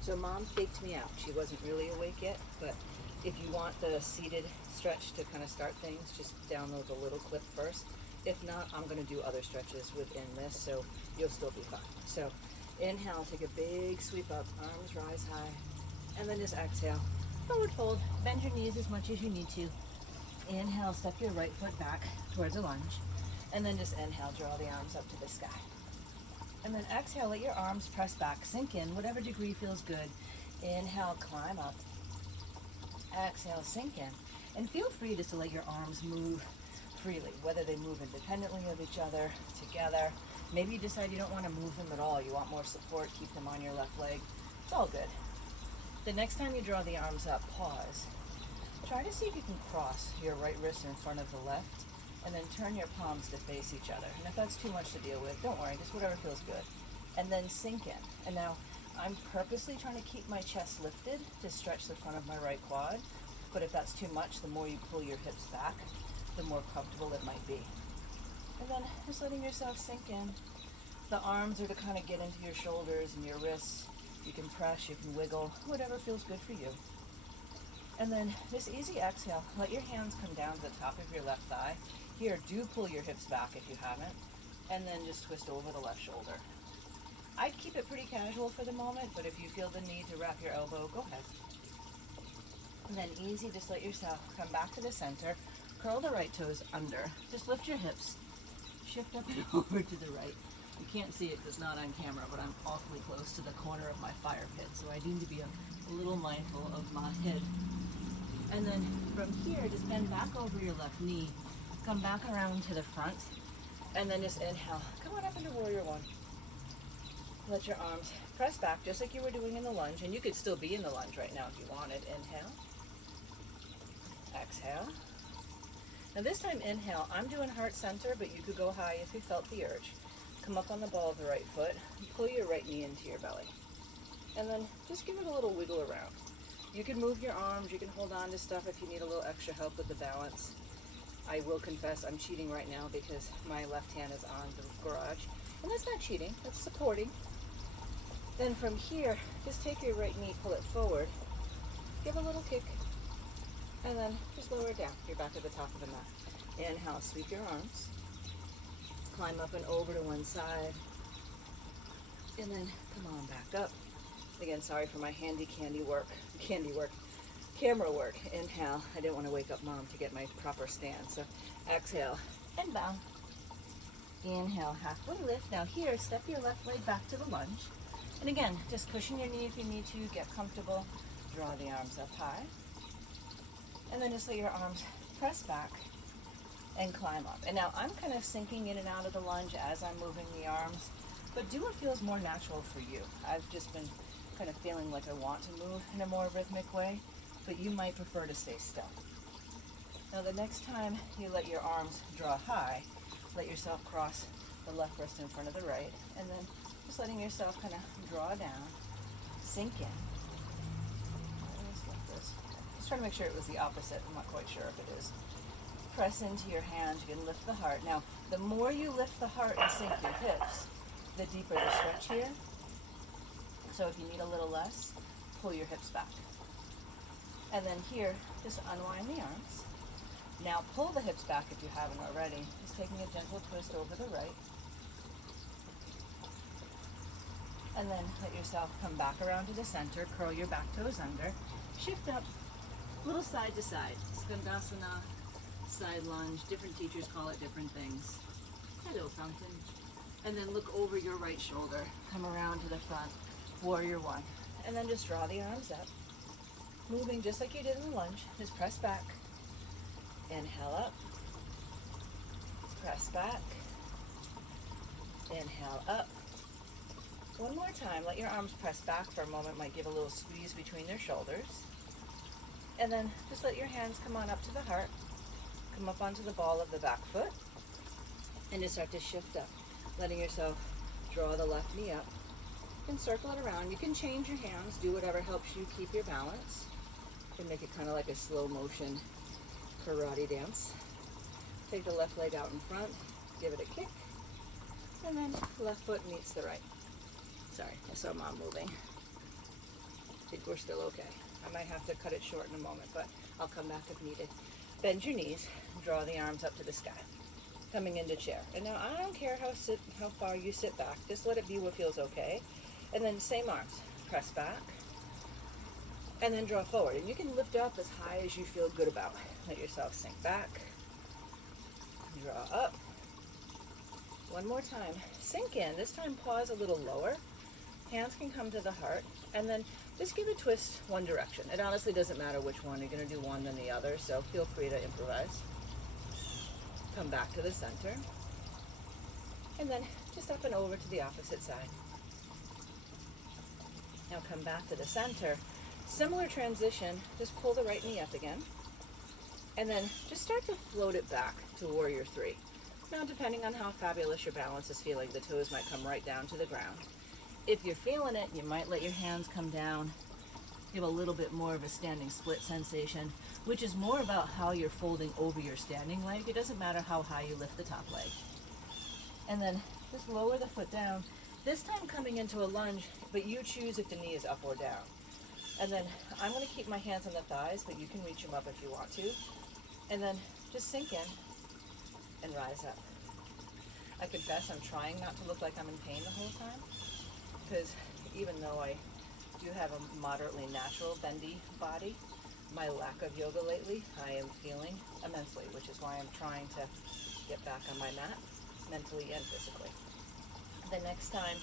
So mom faked me out. She wasn't really awake yet, but if you want the seated stretch to kind of start things, just download the little clip first. If not, I'm going to do other stretches within this, so you'll still be fine. So inhale, take a big sweep up, arms rise high, and then just exhale, forward fold, bend your knees as much as you need to. Inhale, step your right foot back towards a lunge, and then just inhale, draw the arms up to the sky. And then exhale, let your arms press back, sink in, whatever degree feels good. Inhale, climb up. Exhale, sink in. And feel free just to let your arms move freely, whether they move independently of each other, together. Maybe you decide you don't want to move them at all. You want more support, keep them on your left leg. It's all good. The next time you draw the arms up, pause. Try to see if you can cross your right wrist in front of the left, and then turn your palms to face each other. And if that's too much to deal with, don't worry, just whatever feels good. And then sink in. And now I'm purposely trying to keep my chest lifted to stretch the front of my right quad. But if that's too much, the more you pull your hips back, the more comfortable it might be. And then just letting yourself sink in. The arms are to kind of get into your shoulders and your wrists. You can press, you can wiggle, whatever feels good for you. And then this easy exhale, let your hands come down to the top of your left thigh. Here, do pull your hips back if you haven't, and then just twist over the left shoulder. I'd keep it pretty casual for the moment, but if you feel the need to wrap your elbow, go ahead. And then easy, just let yourself come back to the center, curl the right toes under, just lift your hips, shift up and over to the right. You can't see it because it's not on camera, but I'm awfully close to the corner of my fire pit, so I need to be a little mindful of my head. And then from here, just bend back over your left knee, come back around to the front, and then just inhale. Come on up into warrior one. Let your arms press back just like you were doing in the lunge, and you could still be in the lunge right now if you wanted. Inhale, exhale. Now this time inhale, I'm doing heart center, but you could go high if you felt the urge. Come up on the ball of the right foot, pull your right knee into your belly, and then just give it a little wiggle around. You can move your arms, you can hold on to stuff if you need a little extra help with the balance. I will confess I'm cheating right now because my left hand is on the garage. And that's not cheating, that's supporting. Then from here, just take your right knee, pull it forward, give a little kick, and then just lower it down. You're back at the top of the mat. Inhale, sweep your arms, climb up and over to one side, and then come on back up. Again, sorry for my camera work. Inhale, I didn't want to wake up mom to get my proper stand. So exhale and bow. Inhale, halfway lift. Now here, step your left leg back to the lunge. And again, just cushion your knee if you need to, get comfortable. Draw the arms up high. And then just let your arms press back and climb up. And now I'm kind of sinking in and out of the lunge as I'm moving the arms, but do what feels more natural for you. I've just been kind of feeling like I want to move in a more rhythmic way, but you might prefer to stay still. Now the next time you let your arms draw high, let yourself cross the left wrist in front of the right, and then just letting yourself kind of draw down, sink in. Let's lift this. Just trying to make sure it was the opposite. I'm not quite sure if it is. Press into your hands, you can lift the heart. Now, the more you lift the heart and sink your hips, the deeper the stretch here. So if you need a little less, pull your hips back. And then here, just unwind the arms. Now pull the hips back if you haven't already. Just taking a gentle twist over the right. And then let yourself come back around to the center, curl your back toes under, shift up, little side to side. Skandasana, side lunge, different teachers call it different things. Hello, fountain. And then look over your right shoulder, come around to the front, warrior one. And then just draw the arms up, moving just like you did in the lunge. Just press back, inhale up, press back, inhale up. One more time, let your arms press back for a moment, might give a little squeeze between their shoulders. And then just let your hands come on up to the heart, come up onto the ball of the back foot, and just start to shift up, letting yourself draw the left knee up and circle it around. You can change your hands, do whatever helps you keep your balance. You can make it kind of like a slow motion karate dance. Take the left leg out in front, give it a kick, and then left foot meets the right. Sorry, I saw mom moving. think we're still okay. I might have to cut it short in a moment, but I'll come back if needed. Bend your knees, draw the arms up to the sky, coming into chair. And now I don't care how far you sit back, just let it be what feels okay. And then same arms, press back, and then draw forward. And you can lift up as high as you feel good about. Let yourself sink back, draw up. One more time, sink in. This time pause a little lower. Hands can come to the heart, and then just give a twist one direction. It honestly doesn't matter which one. You're going to do one then the other, so feel free to improvise. Come back to the center, and then just up and over to the opposite side. Now come back to the center. Similar transition, just pull the right knee up again, and then just start to float it back to warrior three. Now, depending on how fabulous your balance is feeling, the toes might come right down to the ground. If you're feeling it, you might let your hands come down, give a little bit more of a standing split sensation, which is more about how you're folding over your standing leg. It doesn't matter how high you lift the top leg. And then just lower the foot down, this time coming into a lunge, but you choose if the knee is up or down. And then I'm going to keep my hands on the thighs, but you can reach them up if you want to. And then just sink in and rise up. I confess I'm trying not to look like I'm in pain the whole time, because even though I do have a moderately natural bendy body, my lack of yoga lately, I am feeling immensely, which is why I'm trying to get back on my mat, mentally and physically. The next time,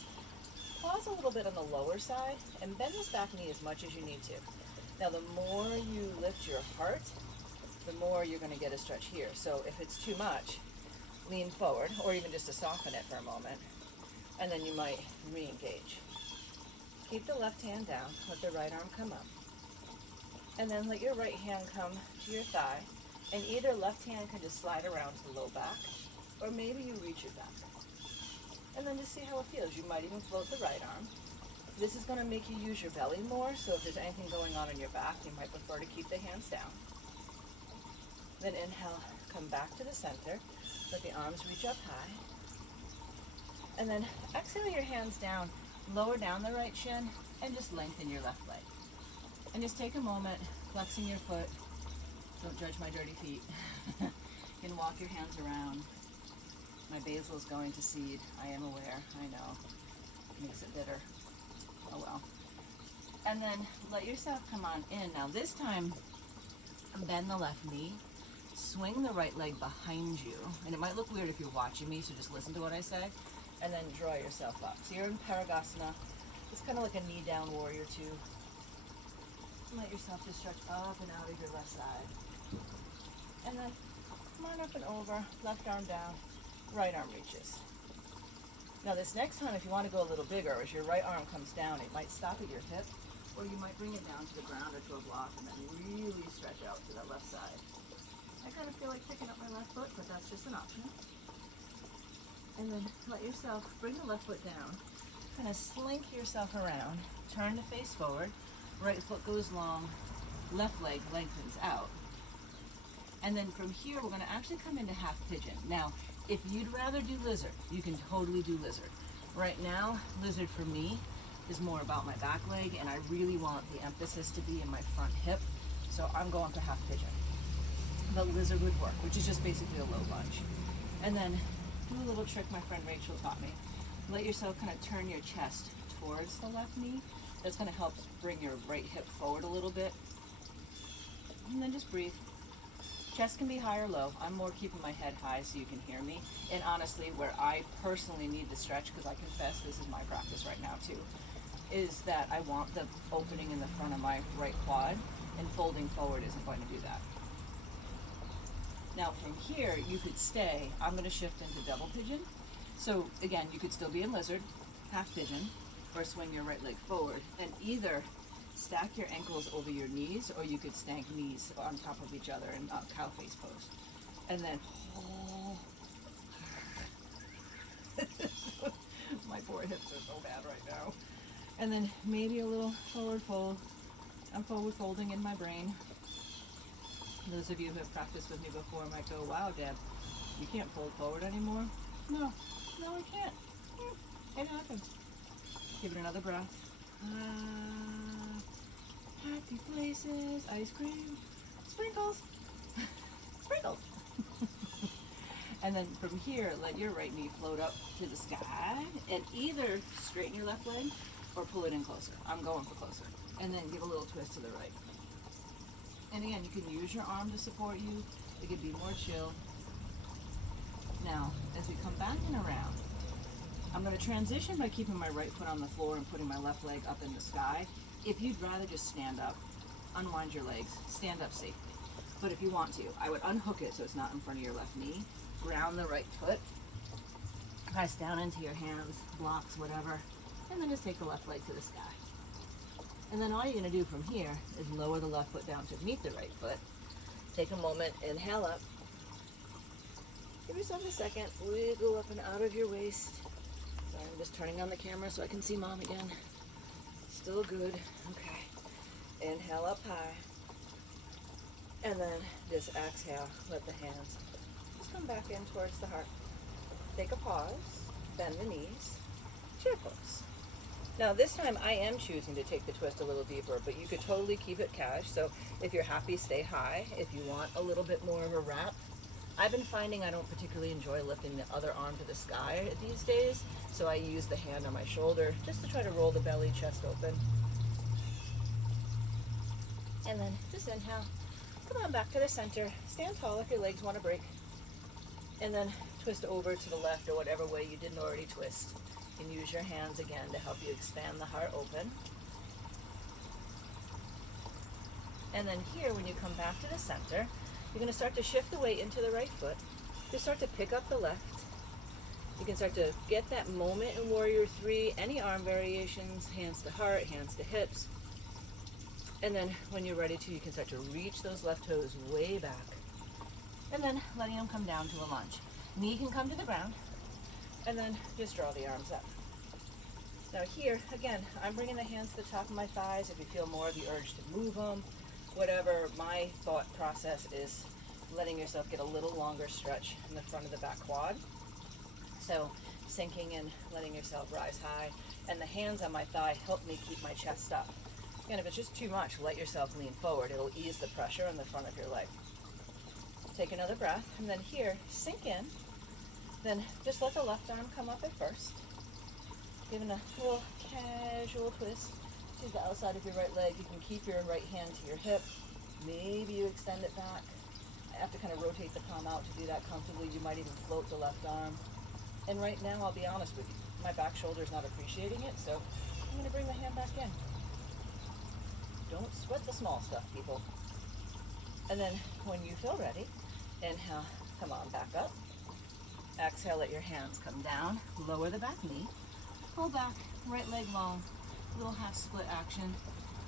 pause a little bit on the lower side and bend this back knee as much as you need to. Now, the more you lift your heart, the more you're going to get a stretch here. So if it's too much, lean forward, or even just to soften it for a moment, and then you might re-engage. Keep the left hand down, let the right arm come up, and then let your right hand come to your thigh, and either left hand can just slide around to the low back, or maybe you reach it back. And then just see how it feels. You might even float the right arm. This is going to make you use your belly more, so if there's anything going on in your back, you might prefer to keep the hands down. Then inhale, come back to the center, let the arms reach up high, and then exhale your hands down, lower down the right shin, and just lengthen your left leg. And just take a moment, flexing your foot. Don't judge my dirty feet. You can walk your hands around. My basil is going to seed. I am aware. I know. Makes it bitter. Oh well. And then let yourself come on in. Now this time, bend the left knee. Swing the right leg behind you. And it might look weird if you're watching me, so just listen to what I say. And then draw yourself up. So you're in Parigasana. It's kind of like a knee down warrior two. Let yourself just stretch up and out of your left side. And then come on up and over. Left arm down. Right arm reaches. Now this next time, if you want to go a little bigger, as your right arm comes down, it might stop at your hip, or you might bring it down to the ground or to a block and then really stretch out to that left side. I kind of feel like picking up my left foot, but that's just an option. And then let yourself bring the left foot down, kind of slink yourself around, turn to face forward, right foot goes long, left leg lengthens out. And then from here, we're going to actually come into half pigeon. Now, if you'd rather do lizard, you can totally do lizard. Right now, lizard for me is more about my back leg, and I really want the emphasis to be in my front hip, so I'm going for half pigeon. But lizard would work, which is just basically a low lunge. And then do a little trick my friend Rachel taught me. Let yourself kind of turn your chest towards the left knee. That's going to help bring your right hip forward a little bit. And then just breathe. Chest can be high or low. I'm more keeping my head high so you can hear me. And honestly, where I personally need the stretch, because I confess this is my practice right now too, is that I want the opening in the front of my right quad, and folding forward isn't going to do that. Now from here, you could stay. I'm going to shift into double pigeon. So again, you could still be in lizard, half pigeon, or swing your right leg forward, and either stack your ankles over your knees, or you could stank knees on top of each other in cow face pose. And then, my poor hips are so bad right now. And then maybe a little forward fold. I'm forward folding in my brain. Those of you who have practiced with me before might go, wow, Deb, you can't fold forward anymore. No, I can't. It happens. Give it another breath. empty places, ice cream, sprinkles, sprinkles. And then from here, let your right knee float up to the sky and either straighten your left leg or pull it in closer. I'm going for closer. And then give a little twist to the right. And again, you can use your arm to support you. It could be more chill. Now, as we come back and around, I'm going to transition by keeping my right foot on the floor and putting my left leg up in the sky. If you'd rather just stand up, unwind your legs, stand up safely. But if you want to, I would unhook it so it's not in front of your left knee, ground the right foot, press down into your hands, blocks, whatever, and then just take the left leg to the sky. And then all you're going to do from here is lower the left foot down to meet the right foot. Take a moment, inhale up. Give yourself a second, wiggle up and out of your waist. Sorry, I'm just turning on the camera so I can see mom again. Still good. Okay. Inhale up high. And then just exhale, let the hands just come back in towards the heart. Take a pause, bend the knees, chair pose. Now this time I am choosing to take the twist a little deeper, but you could totally keep it cash. So if you're happy, stay high. If you want a little bit more of a wrap, I've been finding I don't particularly enjoy lifting the other arm to the sky these days, so I use the hand on my shoulder just to try to roll the belly, chest open. And then just inhale. Come on back to the center. Stand tall if your legs want to break. And then twist over to the left or whatever way you didn't already twist. You can use your hands again to help you expand the heart open. And then here, when you come back to the center, you're going to start to shift the weight into the right foot. Just start to pick up the left. You can start to get that moment in Warrior 3, any arm variations, hands to heart, hands to hips. And then when you're ready to, you can start to reach those left toes way back. And then letting them come down to a lunge. Knee can come to the ground. And then just draw the arms up. Now here, again, I'm bringing the hands to the top of my thighs. If you feel more of the urge to move them, whatever, my thought process is letting yourself get a little longer stretch in the front of the back quad. So sinking and letting yourself rise high. And the hands on my thigh help me keep my chest up. And if it's just too much, let yourself lean forward. It'll ease the pressure on the front of your leg. Take another breath, and then here, sink in. Then just let the left arm come up at first. Giving a little casual twist to the outside of your right leg. You can keep your right hand to your hip. Maybe you extend it back. I have to kind of rotate the palm out to do that comfortably. You might even float the left arm. And right now, I'll be honest with you, my back shoulder is not appreciating it, so I'm going to bring the hand back in. Don't sweat the small stuff, people. And then when you feel ready, inhale, come on back up. Exhale, let your hands come down. Lower the back knee. Pull back, right leg long. Little half split action.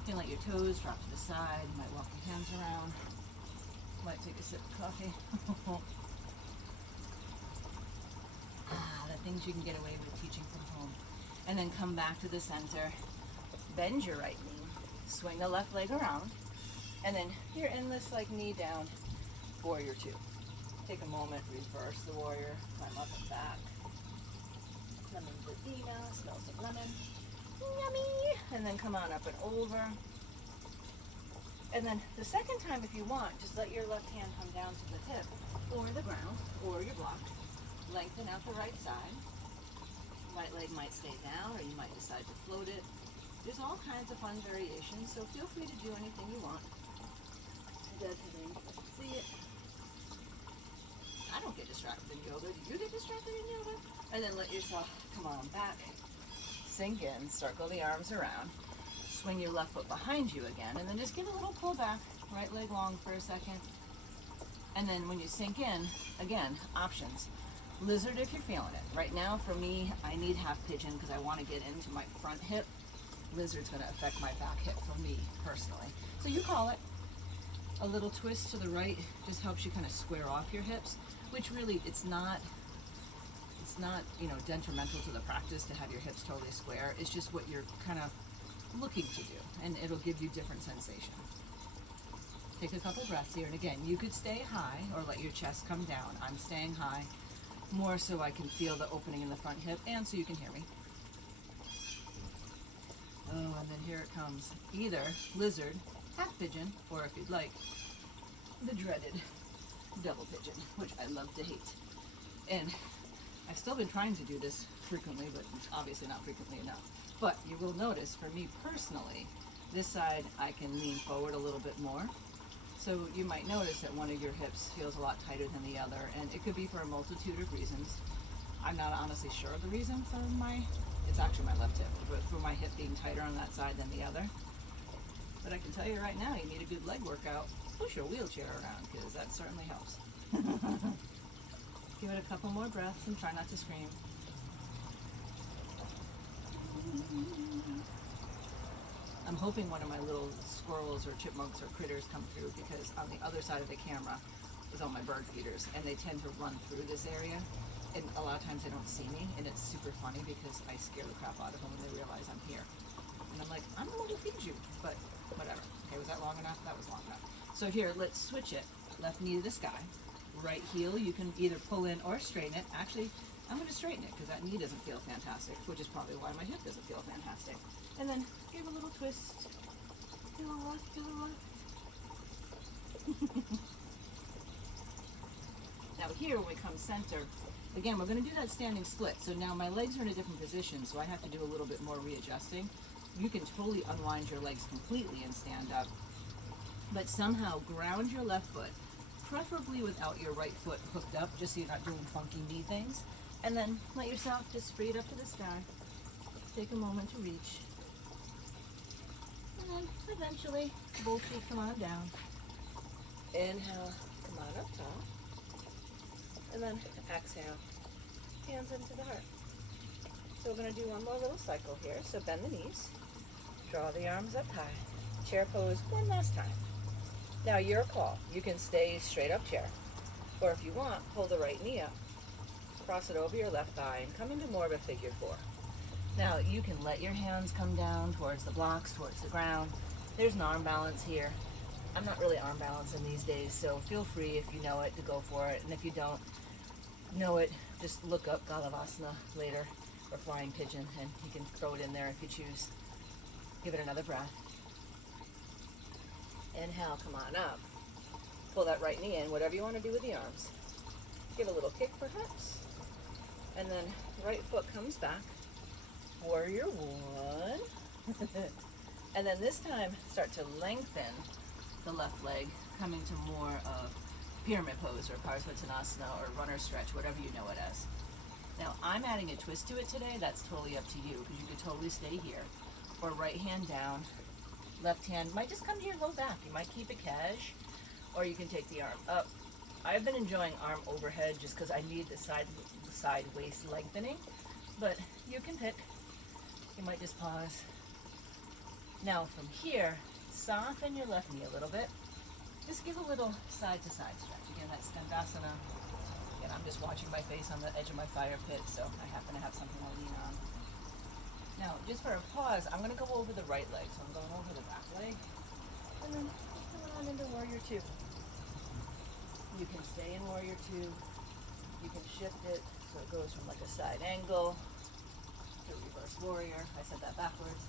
You can let your toes drop to the side. You might walk your hands around. Might take a sip of coffee. The things you can get away with teaching from home. And then come back to the center. Bend your right knee. Swing the left leg around. And then you're in this like knee down Warrior 2. Take a moment, reverse the warrior, climb up and back. Lemon verbena, smells of lemon. Yummy! And then come on up and over. And then the second time, if you want, just let your left hand come down to the hip or the ground or your block. Lengthen out the right side. Right leg might stay down or you might decide to float it. There's all kinds of fun variations, so feel free to do anything you want. See it. I don't get distracted in yoga. Do you get distracted in yoga? And then let yourself come on back. Sink in, circle the arms around. Swing your left foot behind you again, and then just give a little pull back. Right leg long for a second. And then when you sink in, again, options. Lizard if you're feeling it. Right now, for me, I need half pigeon because I want to get into my front hip. Lizard's going to affect my back hip for me personally. So you call it. A little twist to the right just helps you kind of square off your hips, which really it's not detrimental to the practice to have your hips totally square. It's just what you're kind of looking to do, and it'll give you different sensation. Take a couple breaths here, and again, you could stay high or let your chest come down. I'm staying high, more so I can feel the opening in the front hip, and so you can hear me. Oh, and then here it comes. Either lizard half pigeon, or if you'd like, the dreaded double pigeon, which I love to hate. And I've still been trying to do this frequently, but obviously not frequently enough. But you will notice, for me personally, this side I can lean forward a little bit more. So you might notice that one of your hips feels a lot tighter than the other, and it could be for a multitude of reasons. I'm not honestly sure of the reason for it's actually my left hip, but for my hip being tighter on that side than the other. But I can tell you right now, you need a good leg workout. Push your wheelchair around, because that certainly helps. Give it a couple more breaths and try not to scream. I'm hoping one of my little squirrels or chipmunks or critters come through, because on the other side of the camera is all my bird feeders, and they tend to run through this area, and a lot of times they don't see me, and it's super funny because I scare the crap out of them when they realize I'm here. And I'm like, I'm going to feed you, but whatever. Okay, was that long enough? That was long enough. So here, let's switch it. Left knee to the sky. Right heel, you can either pull in or straighten it. Actually, I'm going to straighten it because that knee doesn't feel fantastic, which is probably why my hip doesn't feel fantastic. And then give a little twist. To the left, to the left. Now here, when we come center, again, we're going to do that standing split. So now my legs are in a different position, so I have to do a little bit more readjusting. You can totally unwind your legs completely and stand up, but somehow ground your left foot, preferably without your right foot hooked up, just so you're not doing funky knee things. And then let yourself just free it up to the sky. Take a moment to reach. And then eventually, both feet come on down. Inhale, come on up top. And then exhale, hands into the heart. So we're going to do one more little cycle here. So bend the knees, draw the arms up high, chair pose one last time. Now your call. You can stay straight up chair, or if you want, pull the right knee up, cross it over your left thigh, and come into more of a figure four. Now you can let your hands come down towards the blocks, towards the ground. There's an arm balance here. I'm not really arm balancing these days, so feel free if you know it to go for it, and if you don't know it, just look up Galavasana later, or Flying Pigeon, and you can throw it in there if you choose. Give it another breath. Inhale, come on up. Pull that right knee in, whatever you want to do with the arms. Give a little kick perhaps. And then right foot comes back. Warrior one. And then this time, start to lengthen the left leg, coming to more of pyramid pose or Parsvottanasana or runner stretch, whatever you know it as. Now I'm adding a twist to it today. That's totally up to you, because you could totally stay here. Or right hand down, left hand might just come to your low back. You might keep it cash, or you can take the arm up. I've been enjoying arm overhead just because I need the side waist lengthening, but you can pick. You might just pause. Now from here, soften your left knee a little bit. Just give a little side to side stretch. Again, that's Skandasana. Again, I'm just watching my face on the edge of my fire pit, so I happen to have something to lean on. Now, just for a pause, I'm going to go over the right leg. So I'm going over the back leg, and then just come on into Warrior Two. You can stay in Warrior Two. You can shift it so it goes from like a side angle to reverse warrior. I said that backwards.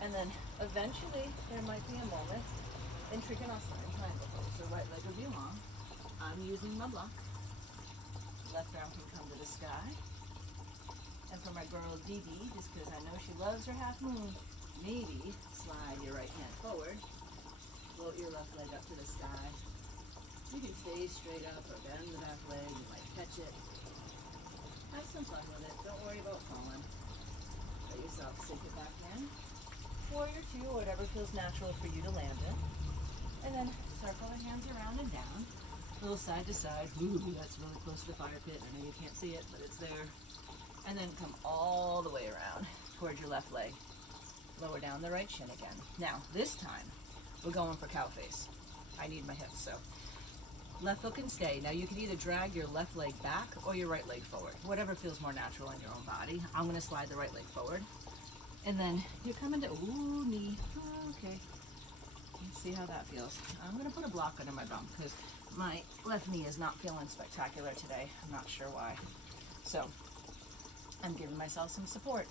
And then eventually there might be a moment in Trikonasana, in triangle pose. So right leg will be long. I'm using my block. Left arm can come to the sky. And for my girl Dee Dee, just because I know she loves her half moon, maybe slide your right hand forward, float your left leg up to the sky. You can stay straight up or bend the back leg. You might catch it. Have some fun with it. Don't worry about falling. Let yourself sink it back in. Warrior Two, whatever feels natural for you to land in. And then circle the hands around and down. A little side to side. Ooh, that's really close to the fire pit. I know you can't see it, but it's there. And then come all the way around towards your left leg. Lower down the right shin again. Now, this time, we're going for cow face. I need my hips, so left foot can stay. Now, you can either drag your left leg back or your right leg forward. Whatever feels more natural in your own body. I'm going to slide the right leg forward. And then you come into, ooh, knee. Okay. Let's see how that feels. I'm going to put a block under my bum because my left knee is not feeling spectacular today. I'm not sure why. So, I'm giving myself some support.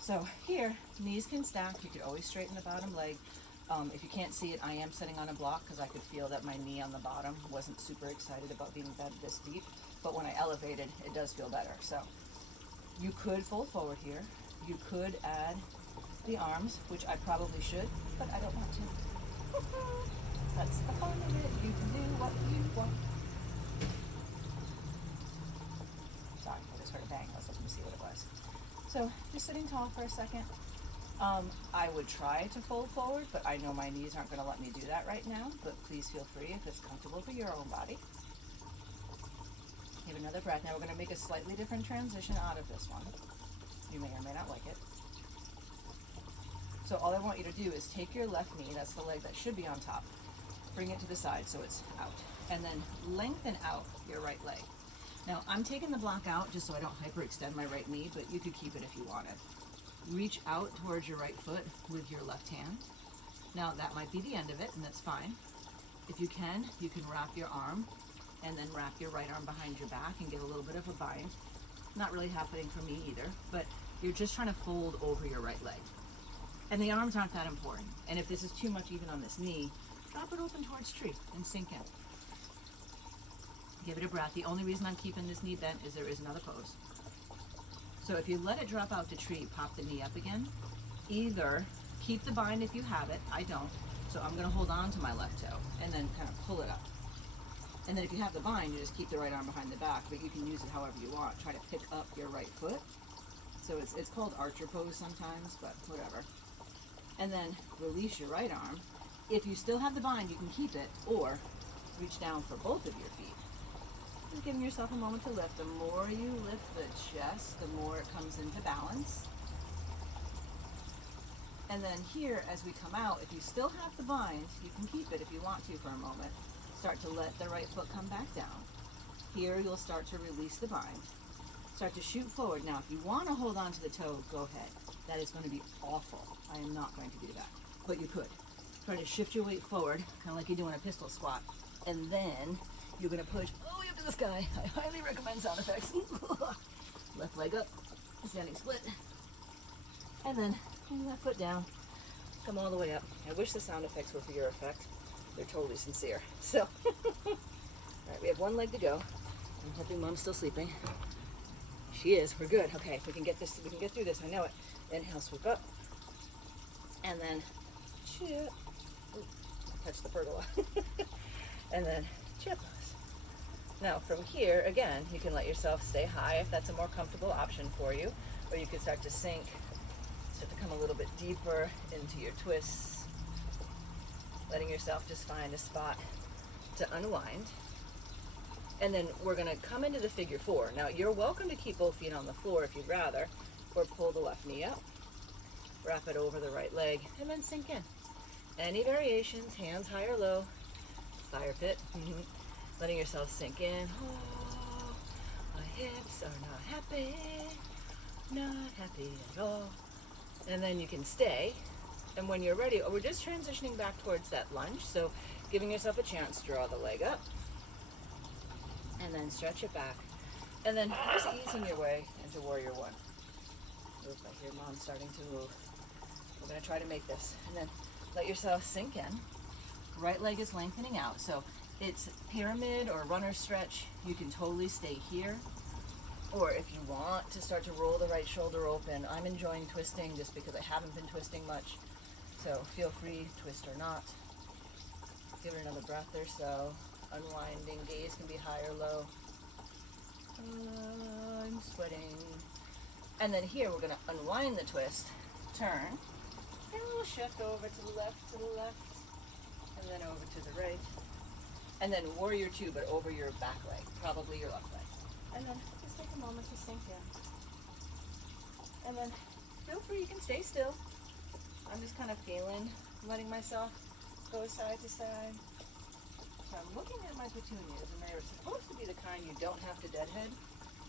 So here, knees can stack. You could always straighten the bottom leg. If you can't see it, I am sitting on a block because I could feel that my knee on the bottom wasn't super excited about being bent this deep. But when I elevated, it does feel better. So you could fold forward here. You could add the arms, which I probably should, but I don't want to. That's the fun of it. You can do what you want. Sorry, I just heard a bang. I was looking to see what it was. So just sitting tall for a second. I would try to fold forward, but I know my knees aren't going to let me do that right now. But please feel free if it's comfortable for your own body. Give another breath. Now we're going to make a slightly different transition out of this one. You may or may not like it. So all I want you to do is take your left knee, that's the leg that should be on top, bring it to the side so it's out, and then lengthen out your right leg. Now I'm taking the block out just so I don't hyperextend my right knee, but you could keep it if you wanted. Reach out towards your right foot with your left hand. Now that might be the end of it, and that's fine. If you can wrap your arm and then wrap your right arm behind your back and get a little bit of a bind. Not really happening for me either, but you're just trying to fold over your right leg. And the arms aren't that important. And if this is too much even on this knee, drop it open towards tree and sink in. Give it a breath. The only reason I'm keeping this knee bent is there is another pose. So if you let it drop out to tree, pop the knee up again. Either keep the bind if you have it. I don't. So I'm going to hold on to my left toe and then kind of pull it up. And then if you have the bind, you just keep the right arm behind the back, but you can use it however you want. Try to pick up your right foot. So it's called archer pose sometimes, but whatever. And then release your right arm. If you still have the bind, you can keep it, or reach down for both of your feet. Just giving yourself a moment to lift. The more you lift the chest, the more it comes into balance. And then here, as we come out, if you still have the bind, you can keep it if you want to for a moment. Start to let the right foot come back down. Here, you'll start to release the bind. Start to shoot forward. Now, if you want to hold on to the toe, go ahead. That is going to be awful. I am not going to do that. But you could. Try to shift your weight forward, kind of like you're doing a pistol squat. And then you're going to push all the way up to the sky. I highly recommend sound effects. Left leg up, standing split. And then left foot down. Come all the way up. I wish the sound effects were for your effect. They're totally sincere. So, all right, we have one leg to go. I'm hoping Mom's still sleeping. She is. We're good. Okay, we can get this. We can get through this. I know it. Inhale, swoop up, and then chip. Ooh, touch the pergola. And then chip. Now from here, again, you can let yourself stay high if that's a more comfortable option for you, or you could start to sink, start to come a little bit deeper into your twists, letting yourself just find a spot to unwind. And then we're going to come into the figure four. Now, you're welcome to keep both feet on the floor if you'd rather, or pull the left knee up, wrap it over the right leg, and then sink in. Any variations, hands high or low, fire pit, letting yourself sink in. Oh, my hips are not happy at all. And then you can stay, and when you're ready, we're just transitioning back towards that lunge, so giving yourself a chance to draw the leg up, and then stretch it back, and then just easing your way into warrior one. Oop, I hear Mom starting to move. We're going to try to make this, and then let yourself sink in. Right leg is lengthening out, so it's pyramid or runner stretch. You can totally stay here, or if you want to start to roll the right shoulder open. I'm enjoying twisting just because I haven't been twisting much, so feel free, twist or not. Give it another breath or so. Unwinding, gaze can be high or low. I'm sweating. And then here we're going to unwind the twist, turn, and we'll shift over to the left, and then over to the right. And then warrior two, but over your back leg, probably your left leg. And then just take a moment to sink in. And then feel free, you can stay still. I'm just kind of feeling, letting myself go side to side. So I'm looking at my petunias, and they're supposed to be the kind you don't have to deadhead,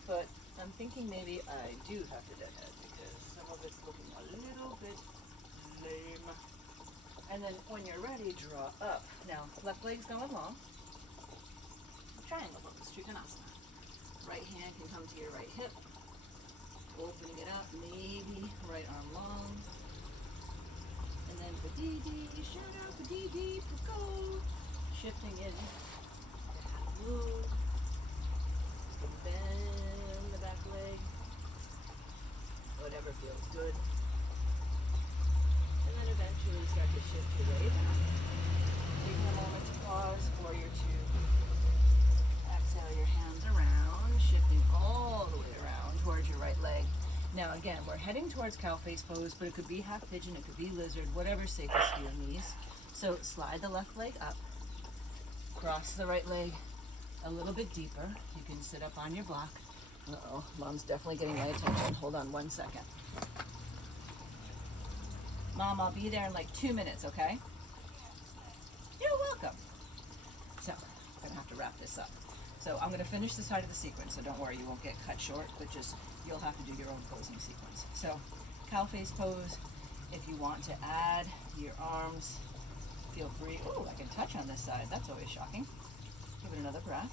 but I'm thinking maybe I do have to deadhead because some of it's looking a little bit lame. And then when you're ready, draw up. Now, left leg's going long. Triangle pose, Trikonasana. Right hand can come to your right hip, opening it up, maybe right arm long, and then for Dee Dee. Shout out for Dee Dee for go. Shifting in the half moon. Bend the back leg. Whatever feels good. And then eventually start to shift your weight. Taking a moment to pause for you to exhale your hands around, shifting all the way around towards your right leg. Now again, we're heading towards cow face pose, but it could be half pigeon, it could be lizard, whatever's safest for your knees. So slide the left leg up, cross the right leg a little bit deeper. You can sit up on your block. Uh-oh, Mom's definitely getting my attention. Hold on 1 second. Mom, I'll be there in like 2 minutes, okay? You're welcome. So, I'm gonna have to wrap this up. So I'm gonna finish the side of the sequence, so don't worry, you won't get cut short, but just, you'll have to do your own posing sequence. So, cow face pose. If you want to add your arms, feel free. Oh, I can touch on this side. That's always shocking. Give it another breath.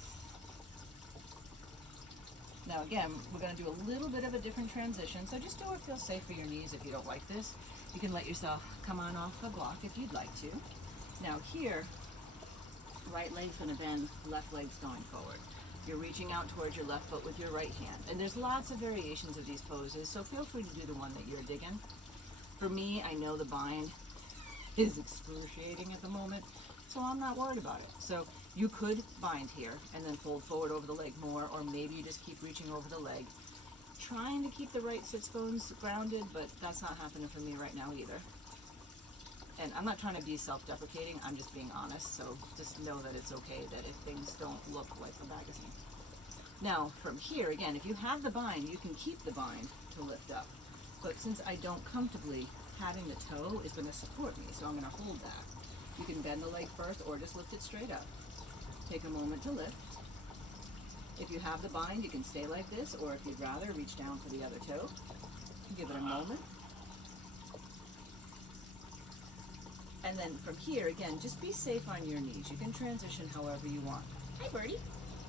Now again, we're going to do a little bit of a different transition, so just do what feels safe for your knees. If you don't like this, you can let yourself come on off the block if you'd like to. Now here, right leg's going to bend, left leg's going forward. You're reaching out towards your left foot with your right hand. And there's lots of variations of these poses, so feel free to do the one that you're digging. For me, I know the bind is excruciating at the moment, so I'm not worried about it. So you could bind here and then fold forward over the leg more, or maybe you just keep reaching over the leg, trying to keep the right sits bones grounded, but that's not happening for me right now either. And I'm not trying to be self-deprecating, I'm just being honest, so just know that it's okay that if things don't look like the magazine. Now, from here, again, if you have the bind, you can keep the bind to lift up. But since I don't comfortably, having the toe is going to support me, so I'm going to hold that. You can bend the leg first or just lift it straight up. Take a moment to lift. If you have the bind, you can stay like this, or if you'd rather, reach down for the other toe. Give it a moment. And then from here, again, just be safe on your knees. You can transition however you want. Hi, birdie.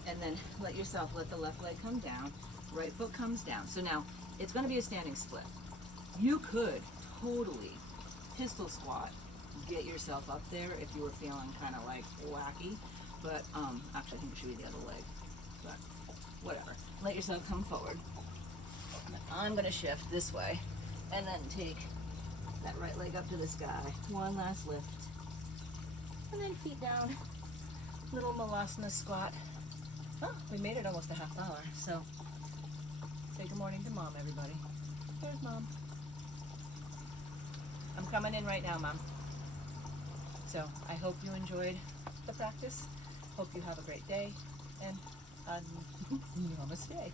And then let the left leg come down, right foot comes down. So now, it's going to be a standing split. You could totally pistol squat, get yourself up there if you were feeling kind of like wacky, but actually I think it should be the other leg, but whatever. Let yourself come forward. I'm going to shift this way and then take that right leg up to the sky. One last lift. And then feet down. Little Malasana squat. Oh, we made it almost a half hour, so say good morning to Mom, everybody. There's Mom. I'm coming in right now, Mom. So I hope you enjoyed the practice. Hope you have a great day, and namaste.